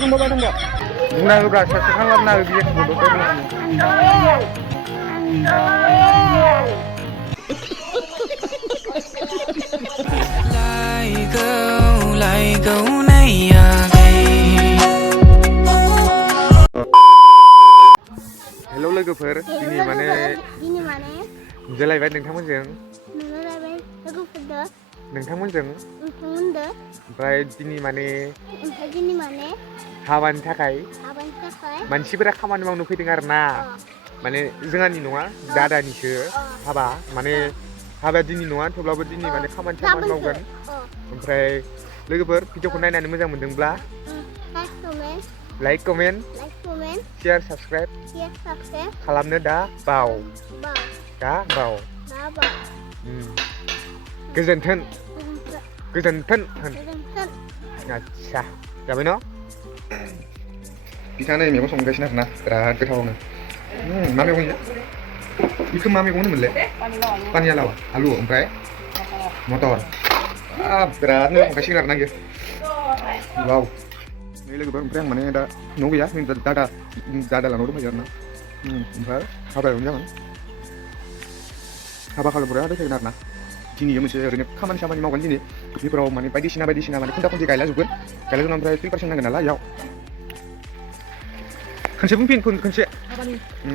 dong. Bukan lu berasa sekarang lah dia bodoh kan. Lại câu này à Hello लोगोफोर दिनै माने जालायबाय नोंथांमोनजों ओमफ्राय दिनै माने हाबानि थाखाय मानसिफोरा खामानि मावनो फैदों आरो ना माने जोंहानि नङा दादानिसो हाबा माने हाबाया दिनै नङा थेवब्लाबो दिनै माने खामानि मावगोन ओमफ्राय लोगोफोर भिडिअखौ नायनानै मोजां मोनदोंब्ला लाइक कमेन्ट शेयार साबस्क्राइब खालामनो दा बाव गोजोन्थों आच्छा जाबाय न बिथाङा नै मैगं संगासिनो आरोना बिराद गोथावनो मा मैगं इयो बेखौ मा मैगं होनोमोनलै पानिलाव आलु ओमफ्राय मटर बिरादनो संगासिनो आरोना इयो वाव नै लोगोफोर ओमफ्राय आं माने दा न'आव गैया दादा लानाव दंफैयो आरोना ओमफ्राय हाबायावनो जागोन हाबा खालामग्राया फैगोन आरोना दिनै मोनसे ओरैनो खामानि मावगोन दिनै बेफोराव माने बायदिसिना माने खुन्था खुन्थि गायलाजोबगोन ओमफ्राय प्रिपारेसन नांगोन नालाय इयाव खनसे बुंफिन खनसे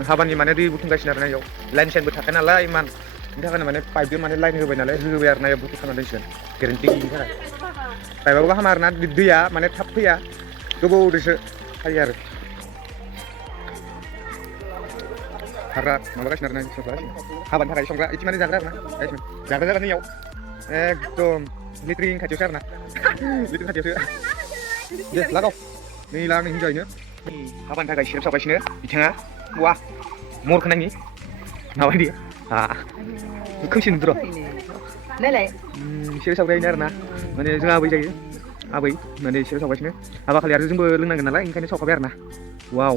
हाबानि माने दै बुथुमगासिनो आरोना इयाव लाइन साइनबो थाखाय नालाय इमान बेनि थाखायनो माने पाइपजों माने लाइन होबाय नालाय होबाय आरोना इयाव बुथुम खालामना दोनसिगोन गेरेन्टि गैयिनि थाखाय पाइपआबो हामा आरोना दैया माने थाब फैया गोबावजोंसो फैयो आरो हाग्रा माबागासिनो आरोना हाबानि थाखाय संग्रा इदि माने जाग्रा आरोना जाग्रा जागोन इयाव एकदम लेट्रिन खाथियावसो आरोना लेट्रिन खाथियावसो दे लागाव नै ला नों हिनजावैनो हाबानि थाखाय सिराप सावगासिनो बिथाङा वा महरखौ नायनि माबायदि खोमसि नुदोर' सिराप सावगायनो आरोना माने जों आबै जायो आबै माने सिराप सावगासिनो हाबा खालि आरो जोंबो लोंनांगोन नालाय ओंखायनो सावखाबाय आरोना वाव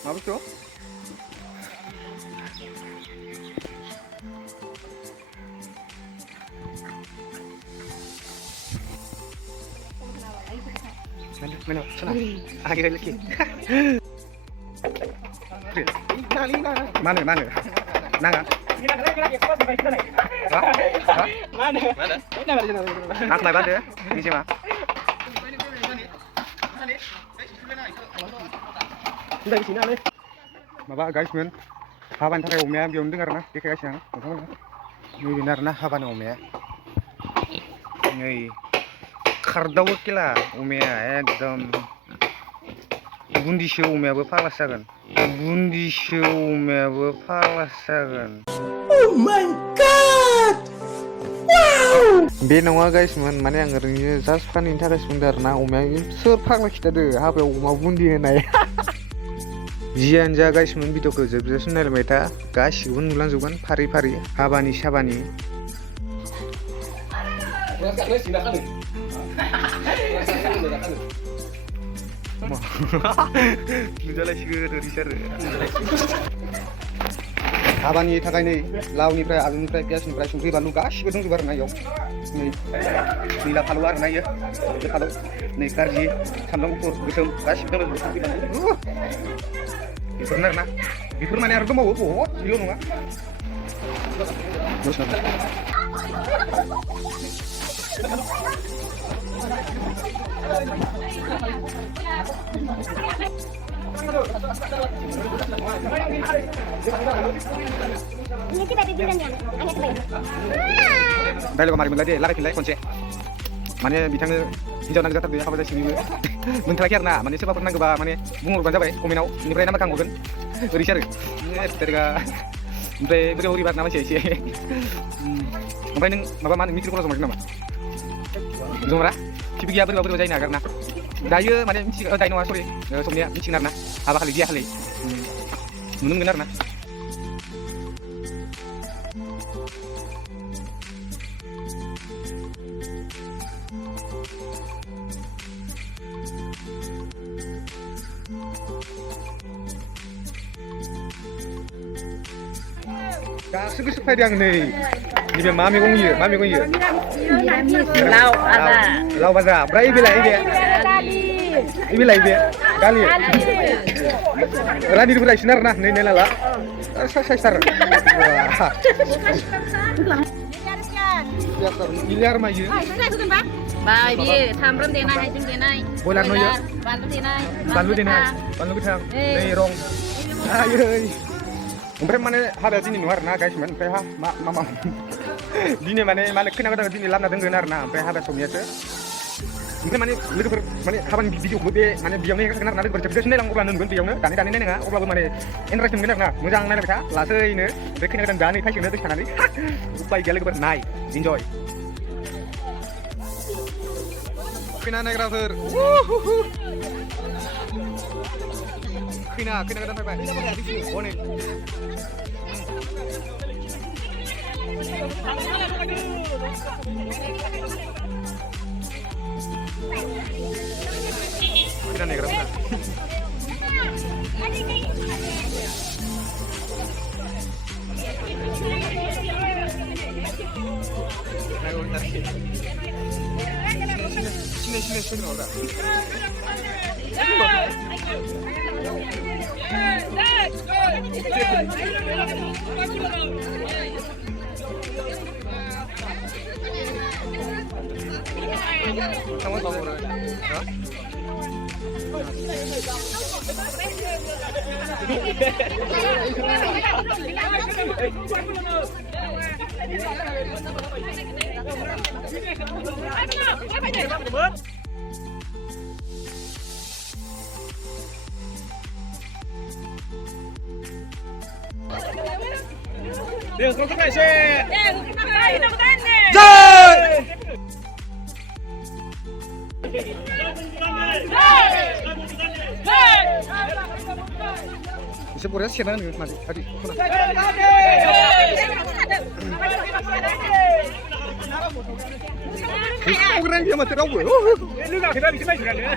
Habis tu? Mana? Sana. Lagi. Mana? Nanga. Mana? Nak naik bantu ya? Di sini mah. Sudah di sini alih. Maba guys men, haban थाखाय अमाया बेयावनो दं आरोना देखायगासिनो आं नोंथांमोननो नै बेनो आरोना हाबानि अमाया नै खारदावो केला अमाया एकदम बुन्दिसो अमायाबो फाग्लासो जागोन Oh my god! Wow! बे नङा गाइसमोन माने आं ओरैनो जास्ट फाननि थाखाय बुंदों आरोना अमाया सोर फाग्ला खिथादो हाबायाव अमा बुन्दि होनाय जियानो जा गाइसमोन भिडिअखौ जोबजासिम नायलांबाय था गासिखौबो नुलांजोबगोन फारि हाबानि साबानि हाबानि थाखाय नै लावनिफ्राय आलुनिफ्राय पियासनिफ्राय संख्रि बानलु गासिबो दंजोबो आरोना इयाव नै नीला फालौ आरोना इयो बे फालौ नै गारजि सामब्राम गुफुर गोसोम गासिबो दंजोबो संख्रि बानलु बेफोरनो आरोना बेफोर माने आरो दंबावो बहुद बेल' नङा डायलगा मारै मोनलाय दे लागायफिनलाय खनसे माने बिथांनो हिनजाव नांगौ जाथारदों हाबा जासिगोन मोनथाराखै आरोना माने सोरबाफोर नांगौबा माने बुंहरबानो जाबाय कमेन्टआव बेनिफ्राय नाम्बारखौ आं हरगोन ओरैसो आरो ओमफ्राय बोरै हरिबार ना मानसिया एसे ओमफ्राय नों माबा मा होनो मिथिर कलेजाव मोनदों नामा जमरा टिभि गैया बोरैबा जायो ना दायो माने मिथिगोन दायो नङा सरि समनिया मिथिगोन आरोना हाबा खालि बिया खालि नुनो मोनगोन आरोना दासो गोसो फैदों आं नै नैबे मा मैगं इयो Lau ada. लाव भाजा ओमफ्राय बेलाय बे दालि रानिफोरा इसिना आरोना नै नायला साइसार miliar mah ieu. Baik, bieu tamrem denai hajung denai. Boiler no ieu. Bantu denai. Bantu gothang. Nei rong. Ayeuy. Oमफ्राय माने हाबाया दिनै नङा आरोना गाइसमोन ओमफ्राय मा दिनै माने खोना गोदान दिनै लाबोना दोनगोन आरोना ओमफ्राय हाबा समनियासो ओमफ्राय माने लोगोफोर माने हाबानि भिडिअखौबो बे माने बेयावनो हेगारगोन आरोना लोगोफोर जोबजासिम नायलांगौ अब्ला नुगोन बेयावनो दानै नायनाङा अब्लाबो माने इन्टारेस्ट मोनगोन आरोना मोजां नायलायबाय था लासैनो बे खोना गोदान दानै फायसिगोन दसे थानानै उपाय गैया लोगोफोर नाय इन्जय खोना नायग्राफोर खोना गोदान फैबाय हनै खोना नायग्राफोरा Sini udah. Kamu tahu orang? Điều không có xe. Bisa boleh share nanti mati. Tadi. Kita orang dia mati tahu. Lu nak kita di sini juga ya.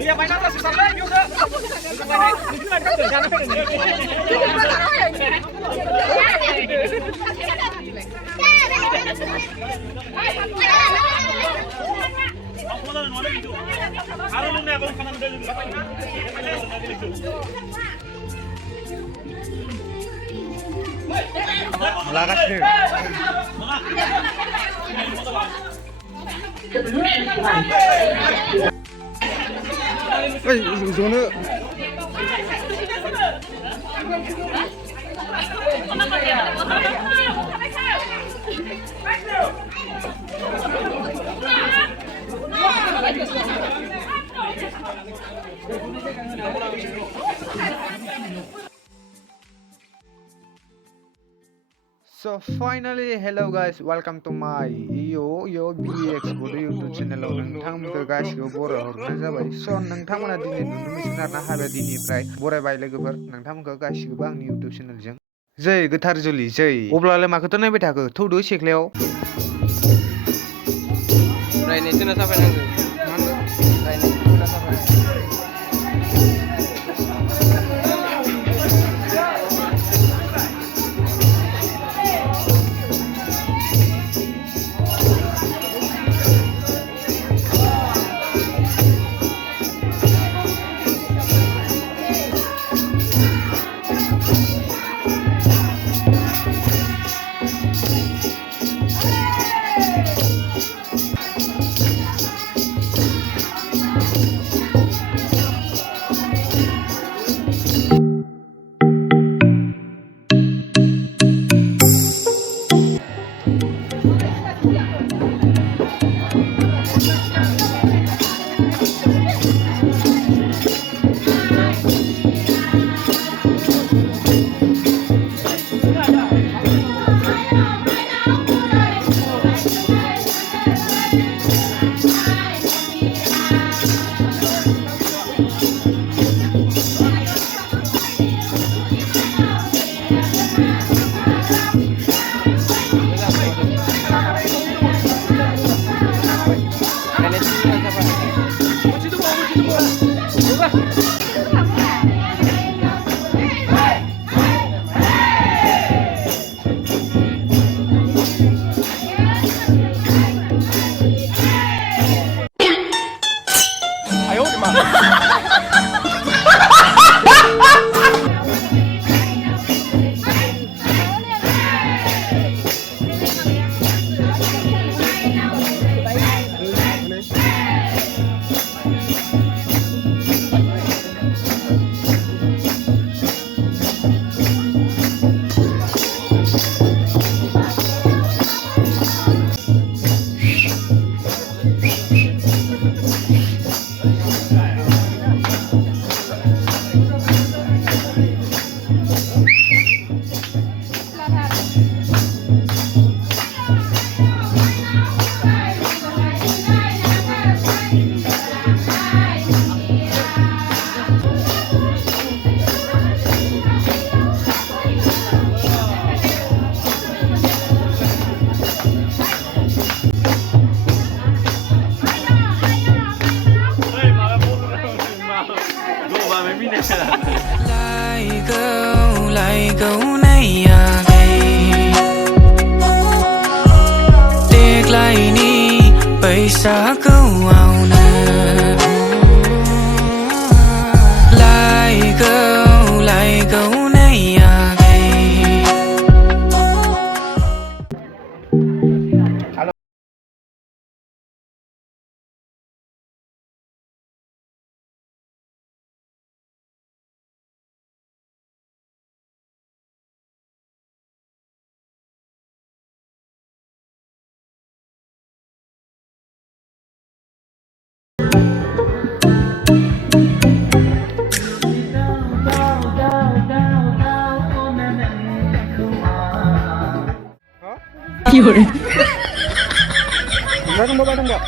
Dia main atas susah lagi udah. Lakas nih. Zona. So finally, hello guys, welcome to my BX YouTube channel. नोंथांमोनखौ गासिबो बरायहरनाय जाबाय। So नोंथांमोना दिनै नुनो मोनसिगोन आरोना हाबा दिननिफ्राय बरायबाय लोगोफोर नोंथांमोनखौ गासिबो आंनि YouTube चेनेलजों जै गोथार जुलि जै अब्लालाय माखौथ' नायबाय थाखो थौदो सेख्लायाव रायनायसो ना जाबाय नांगौ रायनायसो ना जाबाय 哎呦我的妈！lại câu này à gầy tiếc lại ni bây xa câu ao nè lại câu này à gầy Tunggu, tunggu.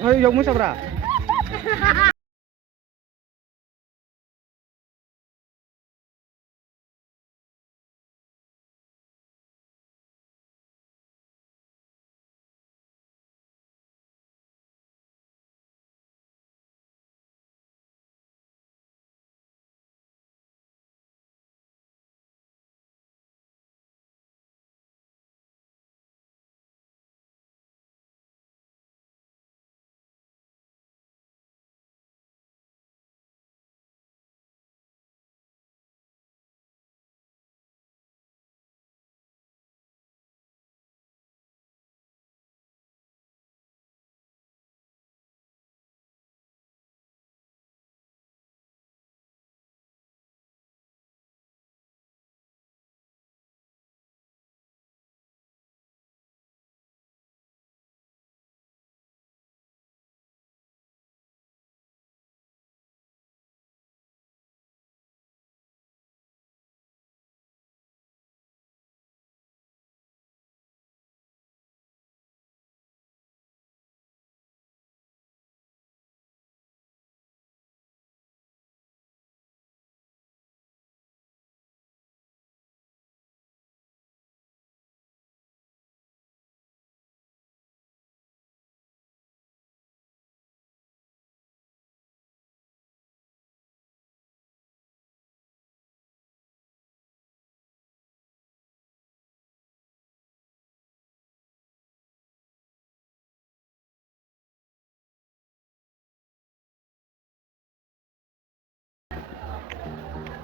Ayo, yang musa bra.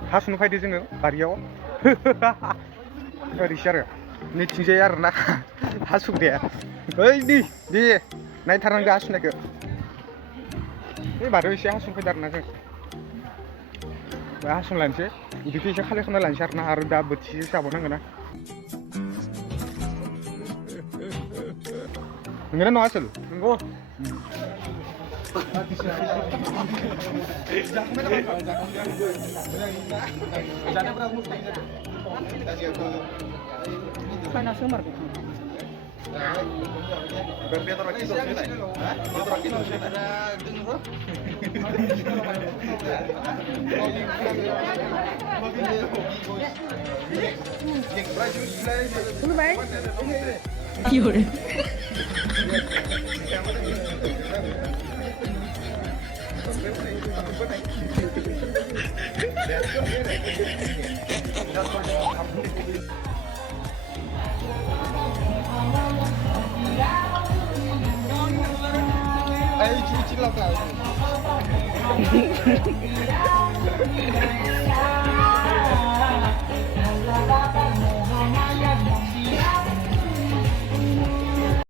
हासुनो फैदो जोङो बारियाव ओरैसो आरो नैथिंजाय आरोना हासुग्राया ओइ दे नायथारनांगौ हासुनायखौ बे बारियाव एसे हासुनो फैदो आरोना जों हासुनो लानोसै उदैखौ एसे खालि खालामना लानोसै आरोना आरो दा बोथिसे जाबावनांगोन ना नंगौना नङा आसोल नंगौ Ayo cuci lah kau.